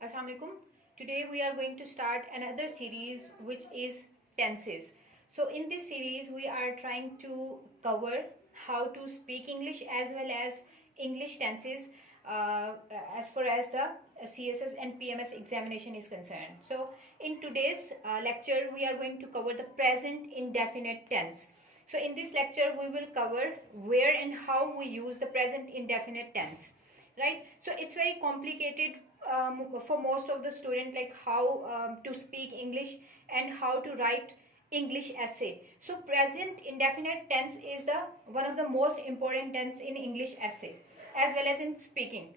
Assalamu alaikum. Today we are going to start another series which is tenses. So in this series we are trying to cover how to speak English as well as English tenses as far as the CSS and PMS examination is concerned. So in today's lecture we are going to cover the present indefinite tense. So in this lecture we will cover where and how we use the present indefinite tense, right? So it's very complicated for most of the student, like how to speak English and how to write English essay. So present indefinite tense is the one of the most important tense in English essay as well as in speaking,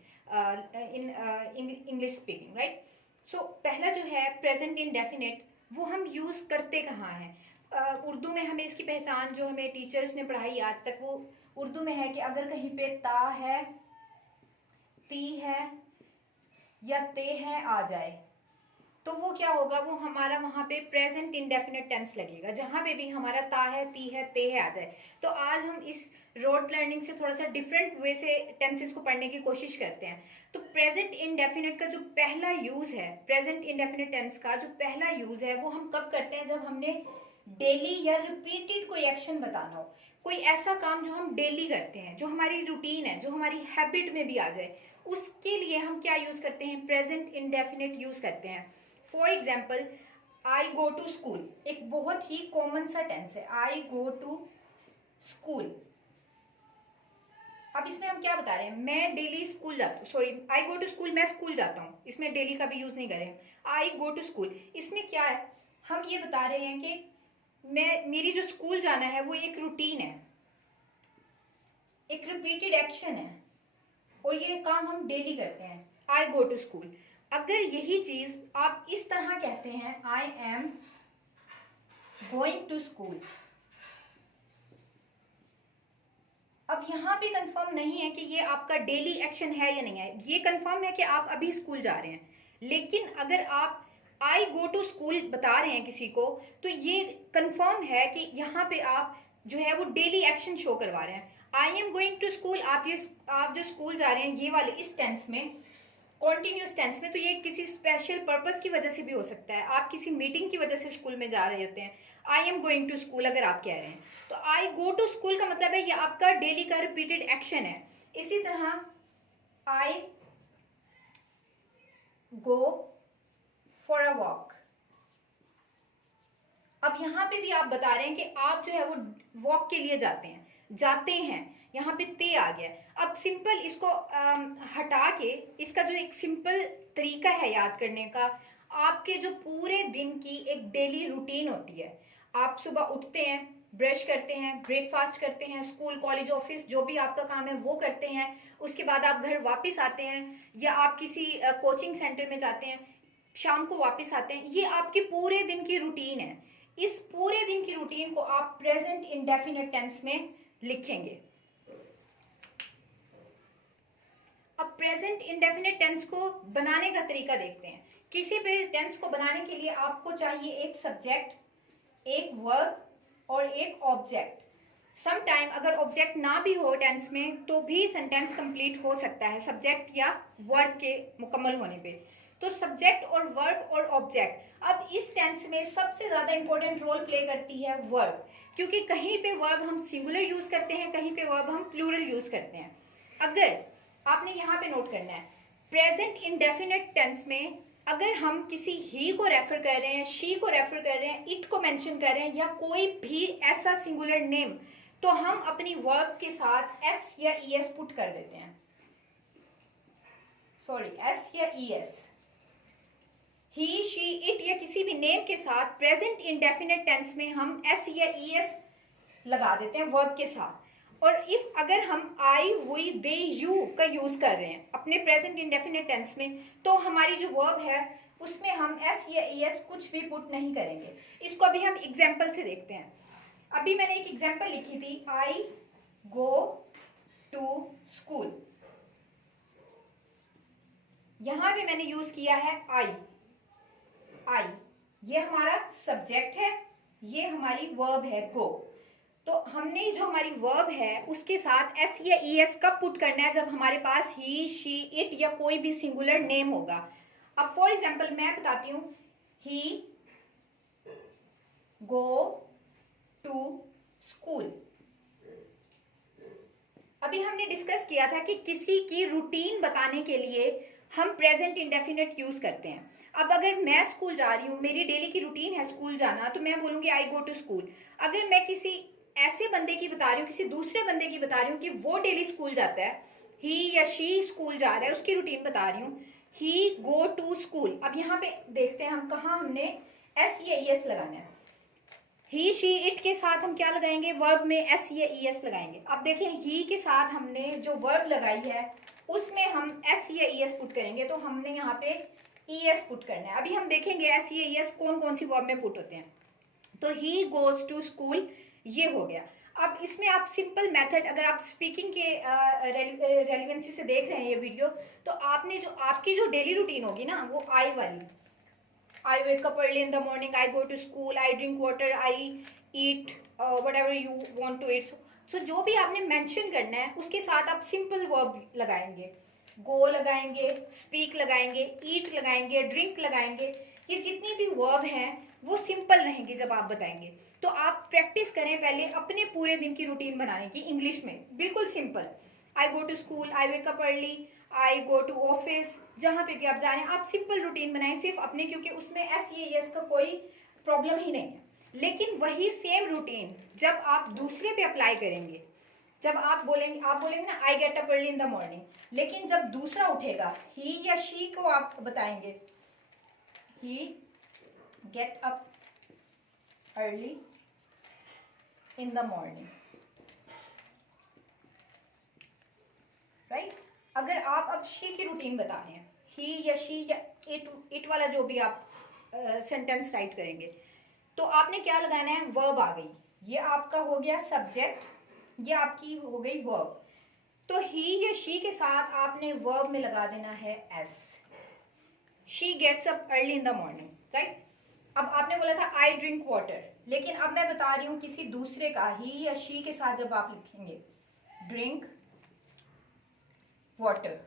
in English speaking, right? So पहला जो है present indefinite, वो हम use करते कहाँ हैं? उर्दू में हमें इसकी पहचान जो हमें टीचर्स ने पढ़ाई आज तक, वो उर्दू में है कि अगर कहीं पे ता है, ती है या ते है आ जाए तो वो क्या होगा, वो हमारा वहां पे प्रेजेंट इंडेफिनिट टेंस लगेगा। जहां पे भी हमारा ता है, ती है, ते है आ जाए। तो आज हम इस रोड लर्निंग से थोड़ा सा डिफरेंट वे से टेंसेस को पढ़ने की कोशिश करते हैं। तो प्रेजेंट इंडेफिनिट का जो पहला यूज है, प्रेजेंट इंडेफिनिट टेंस का जो पहला यूज है, वो हम कब करते हैं? जब हमने डेली या रिपीटेड कोई एक्शन बताना हो, कोई ऐसा काम जो हम डेली करते हैं, जो हमारी रूटीन है, जो हमारी हैबिट में भी आ जाए, उसके लिए हम क्या यूज करते हैं? प्रेजेंट इंडेफिनिट यूज करते हैं। For example, I go to school एक बहुत ही कॉमन सा टेंस है, आई गो टू स्कूल। अब इसमें हम क्या बता रहे हैं? मैं डेली स्कूल जाता हूँ, sorry, I go to school, मैं स्कूल जाता हूँ। इसमें डेली का भी यूज नहीं करें। आई गो टू स्कूल, इसमें क्या है? हम ये बता रहे हैं कि मेरी जो स्कूल जाना है वो एक रूटीन है, एक रिपीटेड एक्शन है और ये काम हम डेली करते हैं। I go to school. अगर यही चीज आप इस तरह कहते हैं, I am going to school, अब यहां पे कंफर्म नहीं है कि ये आपका डेली एक्शन है या नहीं है। ये कंफर्म है कि आप अभी स्कूल जा रहे हैं, लेकिन अगर आप आई गो टू स्कूल बता रहे हैं किसी को, तो ये कंफर्म है कि यहाँ पे आप जो है वो डेली एक्शन शो करवा रहे हैं। I am going to school, आप जो स्कूल जा रहे हैं, ये वाले इस टेंस में, कॉन्टिन्यूस टेंस में, तो ये किसी स्पेशल पर्पस की वजह से भी हो सकता है। आप किसी मीटिंग की वजह से स्कूल में जा रहे होते हैं, I am going to school अगर आप कह रहे हैं, तो आई गो टू स्कूल का मतलब है ये आपका डेली का रिपीटेड एक्शन है। इसी तरह आई गो फॉर अ वॉक, अब यहां पे भी आप बता रहे हैं कि आप जो है वो वॉक के लिए जाते हैं। यहाँ पे ते आ गया। अब सिंपल इसको हटा के, इसका जो एक सिंपल तरीका है याद करने का, आपके जो पूरे दिन की एक डेली रूटीन होती है। आप सुबह उठते हैं, ब्रश करते हैं, ब्रेकफास्ट करते हैं, स्कूल कॉलेज ऑफिस जो भी आपका काम है वो करते हैं, उसके बाद आप घर वापस आते हैं या आप किसी कोचिंग सेंटर में जाते हैं, शाम को वापस आते हैं। ये आपके पूरे दिन की रूटीन है। इस पूरे दिन की रूटीन को आप प्रेजेंट इंडेफिनिट टेंस में लिखेंगे। अब प्रेजेंट इंडेफिनिट टेंस को बनाने का तरीका देखते हैं। किसी भी टेंस को बनाने के लिए आपको चाहिए एक सब्जेक्ट, एक वर्ब और एक ऑब्जेक्ट। समटाइम अगर ऑब्जेक्ट ना भी हो टेंस में तो भी सेंटेंस कंप्लीट हो सकता है सब्जेक्ट या वर्ब के मुकम्मल होने पे। तो सब्जेक्ट और वर्ब और ऑब्जेक्ट। अब इस टेंस में सबसे ज्यादा इंपॉर्टेंट रोल प्ले करती है वर्ब, क्योंकि कहीं पे वर्ब हम सिंगुलर यूज करते हैं, कहीं पे वर्ब हम प्लूरल यूज करते हैं। अगर आपने यहाँ पे नोट करना है, प्रेजेंट इंडेफिनिट टेंस में अगर हम किसी ही को रेफर कर रहे हैं, शी को रेफर कर रहे हैं, इट को मेंशन कर रहे हैं या कोई भी ऐसा सिंगुलर नेम, तो हम अपनी वर्ब के साथ एस या ईएस पुट कर देते हैं। सॉरी, एस या ईएस, ही, शी, इट या किसी भी नेम के साथ प्रेजेंट इंडेफिनिट टेंस में हम एस या ईएस लगा देते हैं वर्ब के साथ। और इफ अगर हम आई, वी, दे, यू का यूज कर रहे हैं अपने प्रेजेंट इंडेफिनिट टेंस में, तो हमारी जो वर्ब है उसमें हम एस या ईएस कुछ भी पुट नहीं करेंगे। इसको अभी हम एग्जाम्पल से देखते हैं। अभी मैंने एक एग्जाम्पल लिखी थी, आई गो टू स्कूल। यहां भी मैंने यूज किया है आई। ये हमारा सब्जेक्ट है, ये हमारी वर्ब है गो। तो हमने जो हमारी वर्ब है उसके साथ एस या ईएस कब पुट करना है? जब हमारे पास ही, शी, इट या कोई भी सिंगुलर नेम होगा। अब फॉर एग्जाम्पल मैं बताती हूँ, ही गो टू स्कूल। अभी हमने डिस्कस किया था कि किसी की रूटीन बताने के लिए हम प्रेजेंट इंडेफिनिट यूज करते हैं। अब अगर मैं स्कूल जा रही हूँ, मेरी डेली की रूटीन है स्कूल जाना, तो मैं बोलूंगी आई गो टू स्कूल। अगर मैं किसी ऐसे बंदे की बता रही हूँ, किसी दूसरे बंदे की बता रही हूँ कि वो डेली स्कूल जाता है, ही या शी स्कूल जा रहा है, उसकी रूटीन बता रही हूँ, ही गो टू स्कूल। अब यहाँ पे देखते हैं हम कहाँ हमने एस या ई एस लगाना है। ही शी इट के साथ हम क्या लगाएंगे, वर्ब में एस या ई एस लगाएंगे। अब देखें, ही के साथ हमने जो वर्ब लगाई है उसमें हम एस या ई एस पुट करेंगे, तो हमने यहाँ पे ई एस पुट करना है। अभी हम देखेंगे एस या ई एस कौन कौन सी वर्ब में पुट होते हैं। तो ही गोज टू स्कूल, ये हो गया। अब इसमें आप सिंपल मेथड, अगर आप स्पीकिंग के रेलिवेंसी से देख रहे हैं ये वीडियो, तो आपने जो आपकी जो डेली रूटीन होगी ना, वो आई वाली, I wake up early in the morning, I go to school, I drink water, I eat whatever you want to eat. So जो भी आपने मेंशन करना है उसके साथ आप सिंपल वर्ब लगाएंगे, गो लगाएंगे, स्पीक लगाएंगे, ईट लगाएंगे, ड्रिंक लगाएंगे। ये जितनी भी वर्ब हैं वो सिंपल रहेंगे जब आप बताएंगे। तो आप प्रैक्टिस करें पहले अपने पूरे दिन की रूटीन बनाने की इंग्लिश में, बिल्कुल simple. I go to school, I wake up early, I go to office, जहां पे भी आप जा रहे हैं आप सिंपल रूटीन बनाएं सिर्फ अपने, क्योंकि उसमें एस ये एस का कोई प्रॉब्लम ही नहीं है। लेकिन वही सेम रूटीन जब आप दूसरे पे अप्लाई करेंगे, जब आप बोलेंगे ना I get up early in the morning, लेकिन जब दूसरा उठेगा, ही या शी को आप बताएंगे he get up early in the morning, right. अगर आप अब शी की रूटीन बता रहे हैं, ही या शी या इट वाला जो भी आप सेंटेंस राइट करेंगे, तो आपने क्या लगाना है, वर्ब आ गई, ये आपका हो गया सब्जेक्ट, ये आपकी हो गई वर्ब। तो ही या शी के साथ आपने वर्ब में लगा देना है S. She gets up early in the morning, right. अब आपने बोला था आई ड्रिंक वाटर, लेकिन अब मैं बता रही हूं किसी दूसरे का, ही या शी के साथ जब आप लिखेंगे ड्रिंक वाटर,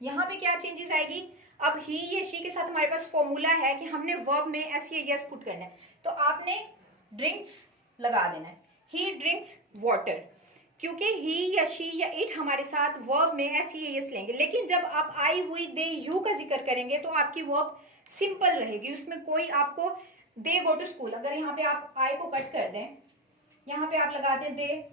यहां पे क्या चेंजेस आएगी। अब ही या शी के साथ हमारे पास फॉर्मूला है कि हमने वर्ब में एस या यस पुट करना है, तो आपने ड्रिंक्स लगा देना है, ही ड्रिंक्स वाटर, क्योंकि ही या शी या इट हमारे साथ वर्ब में एस या यस लेंगे। लेकिन जब आप आई वी दे यू का जिक्र करेंगे तो आपकी वर्ब सिंपल रहेगी, उसमें कोई आपको दे गो टू स्कूल, अगर यहाँ पे आप आई को कट कर दें, यहाँ पे आप लगा दें दे,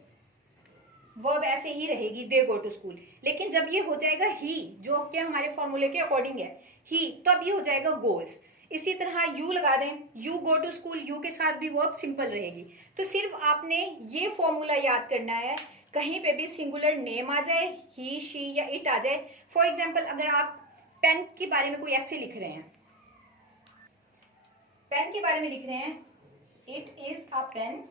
वर्ब ऐसे ही रहेगी दे गो टू स्कूल। लेकिन जब ये हो जाएगा ही, जो कि हमारे फॉर्मूले के अकॉर्डिंग है ही, तो अब ये हो जाएगा गोज। इसी तरह यू लगा दें, you go to school, you के साथ भी वर्ब सिंपल रहेगी। तो सिर्फ आपने ये फॉर्मूला याद करना है, कहीं पे भी सिंगुलर नेम आ जाए, ही शी या इट आ जाए। फॉर एग्जाम्पल अगर आप पेन के बारे में कोई ऐसे लिख रहे हैं, पेन के बारे में लिख रहे हैं, it is a pen,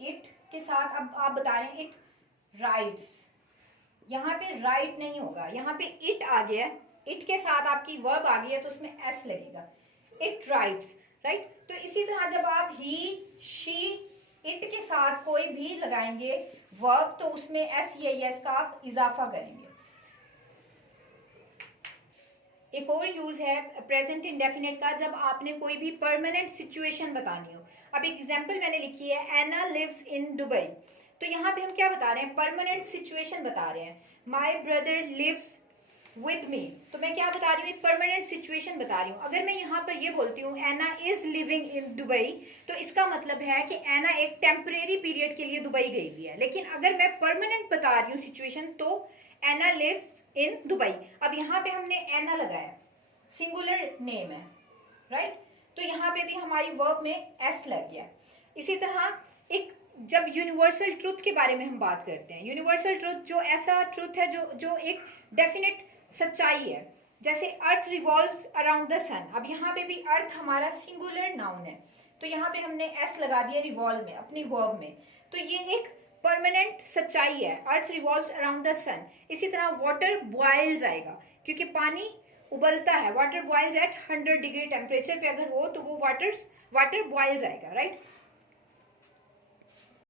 it के साथ अब आप बता रहे हैं इट राइट्स, यहाँ पे राइट नहीं होगा, यहाँ पे इट आ गया, इट के साथ आपकी वर्ब आ गई है तो उसमें एस लगेगा, इट राइट्स, राइट। तो इसी तरह जब आप ही शी इट के साथ कोई भी लगाएंगे वर्ब, तो उसमें एस या एस का आप इजाफा करेंगे। एक और यूज है प्रेजेंट इंडेफिनिट का, जब आपने कोई भी परमानेंट सिचुएशन बतानी हो। अब एग्जांपल मैंने लिखी है, एना लिव्स इन दुबई, तो यहाँ पे हम क्या बता रहे हैं, परमानेंट सिचुएशन बता रहे हैं। My brother lives with me, तो मैं क्या बता रही हूँ, एक परमानेंट सिचुएशन बता रही हूँ। अगर मैं यहाँ पर ये बोलती हूँ एना इज लिविंग इन दुबई, तो इसका मतलब है कि एना एक टेम्परेरी पीरियड के लिए दुबई गई हुई है। लेकिन अगर मैं परमानेंट बता रही हूँ सिचुएशन, तो एना लिव्स इन दुबई। अब यहाँ पे हमने एना लगाया, सिंगुलर नेम है, राइट, तो यहाँ पे भी हमारी वर्ब में एस लग गया। इसी तरह एक जब यूनिवर्सल ट्रूथ के बारे में हम बात करते हैं, यूनिवर्सल ट्रूथ जो ऐसा ट्रूथ है जो एक डेफिनेट सच्चाई है, जैसे अर्थ रिवॉल्व्स अराउंड द सन। अब यहाँ पे भी अर्थ हमारा सिंगुलर नाउन है, तो यहाँ पे हमने एस लगा दिया रिवॉल्व में, अपनी वर्ब में, तो ये एक परमानेंट सच्चाई है, earth revolves around the sun. इसी तरह वाटर बॉइल्स आएगा, क्योंकि पानी उबलता है, water boils at 100 degree temperature पे अगर हो तो वो वाटर बॉइल्स आएगा, राइट।